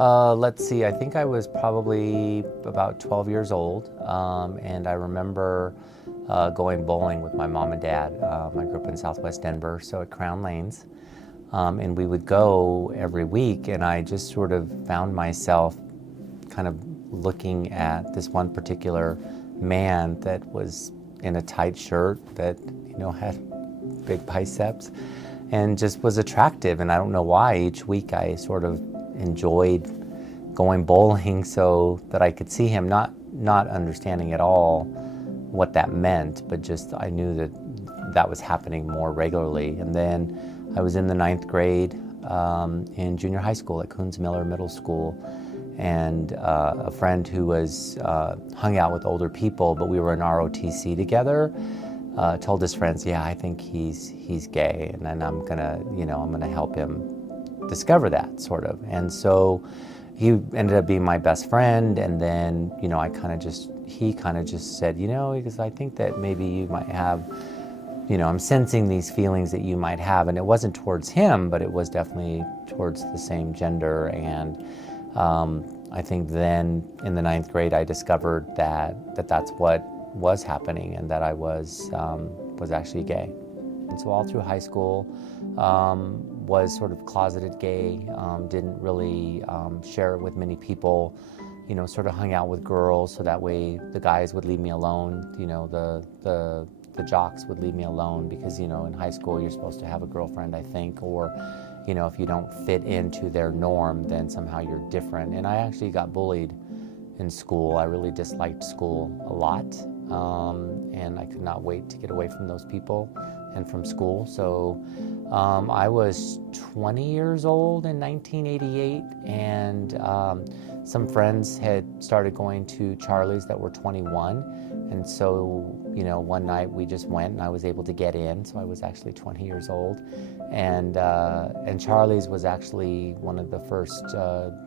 Let's see, I think I was probably about 12 years old, and I remember going bowling with my mom and dad. I grew up in Southwest Denver, so at Crown Lanes, and we would go every week, and I just sort of found myself kind of looking at this one particular man that was in a tight shirt that, had big biceps and just was attractive. And I don't know why, each week I sort of enjoyed going bowling so that I could see him, not understanding at all what that meant, but just I knew that was happening more regularly. And then I was in the ninth grade in junior high school at Coons Miller Middle School, and a friend who was hung out with older people, but we were in ROTC together, told his friends, yeah, I think he's gay, and then I'm gonna help him discover that, sort of. And so he ended up being my best friend, and then he kind of just said, because I think that maybe you might have, I'm sensing these feelings that you might have, and it wasn't towards him, but it was definitely towards the same gender. And I think then in the ninth grade I discovered that's what was happening, and that I was actually gay. And so all through high school, was sort of closeted gay, didn't really share it with many people, sort of hung out with girls so that way the guys would leave me alone, the jocks would leave me alone, because, in high school you're supposed to have a girlfriend, I think, or, if you don't fit into their norm, then somehow you're different. And I actually got bullied in school. I really disliked school a lot, and I could not wait to get away from those people and from school. So I was 20 years old in 1988, and some friends had started going to Charlie's that were 21. And so, one night we just went, and I was able to get in. So I was actually 20 years old. And Charlie's was actually one of the first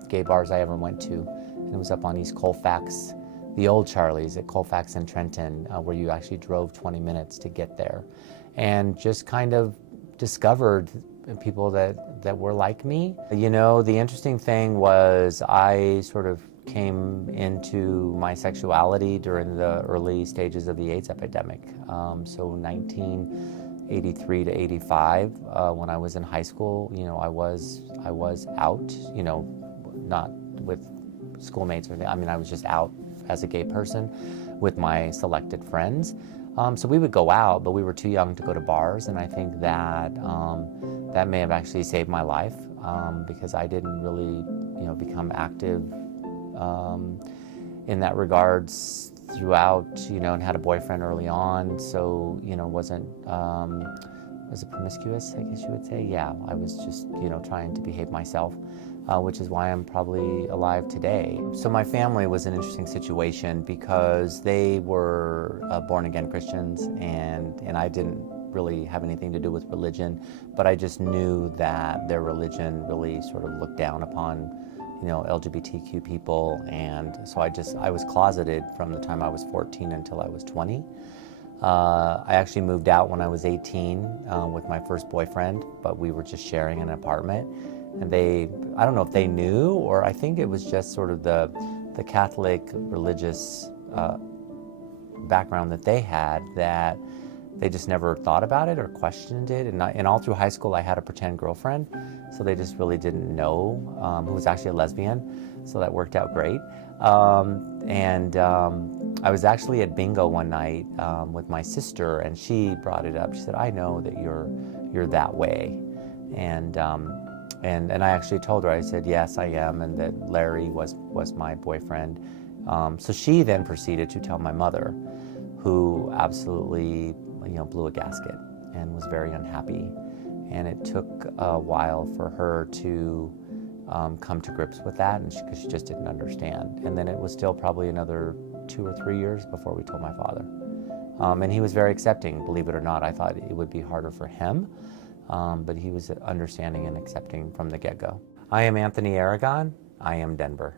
gay bars I ever went to. And it was up on East Colfax, the old Charlie's at Colfax and Trenton, where you actually drove 20 minutes to get there. And just kind of discovered people that were like me. The interesting thing was I sort of came into my sexuality during the early stages of the AIDS epidemic. So 1983 to 85, when I was in high school, I was out, not with schoolmates or anything. I mean, I was just out as a gay person with my selected friends. So we would go out, but we were too young to go to bars, and I think that that may have actually saved my life, because I didn't really, become active in that regards throughout, and had a boyfriend early on, so, wasn't, was it promiscuous, I guess you would say? Yeah, I was just, trying to behave myself, which is why I'm probably alive today. So my family was an interesting situation because they were born-again Christians, and I didn't really have anything to do with religion, but I just knew that their religion really sort of looked down upon, LGBTQ people, and so I was closeted from the time I was 14 until I was 20. I actually moved out when I was 18 with my first boyfriend, but we were just sharing an apartment. And I don't know if they knew, or I think it was just sort of the Catholic religious background that they had, that they just never thought about it or questioned it. And all through high school I had a pretend girlfriend, so they just really didn't know, who was actually a lesbian, so that worked out great. I was actually at bingo one night with my sister, and she brought it up. She said, I know that you're that way. And I actually told her, I said, yes, I am, and that Larry was my boyfriend. So she then proceeded to tell my mother, who absolutely, blew a gasket and was very unhappy. And it took a while for her to come to grips with that, because she just didn't understand. And then it was still probably another 2 or 3 years before we told my father. And he was very accepting, believe it or not. I thought it would be harder for him. But he was understanding and accepting from the get-go. I am Anthony Aragon. I am Denver.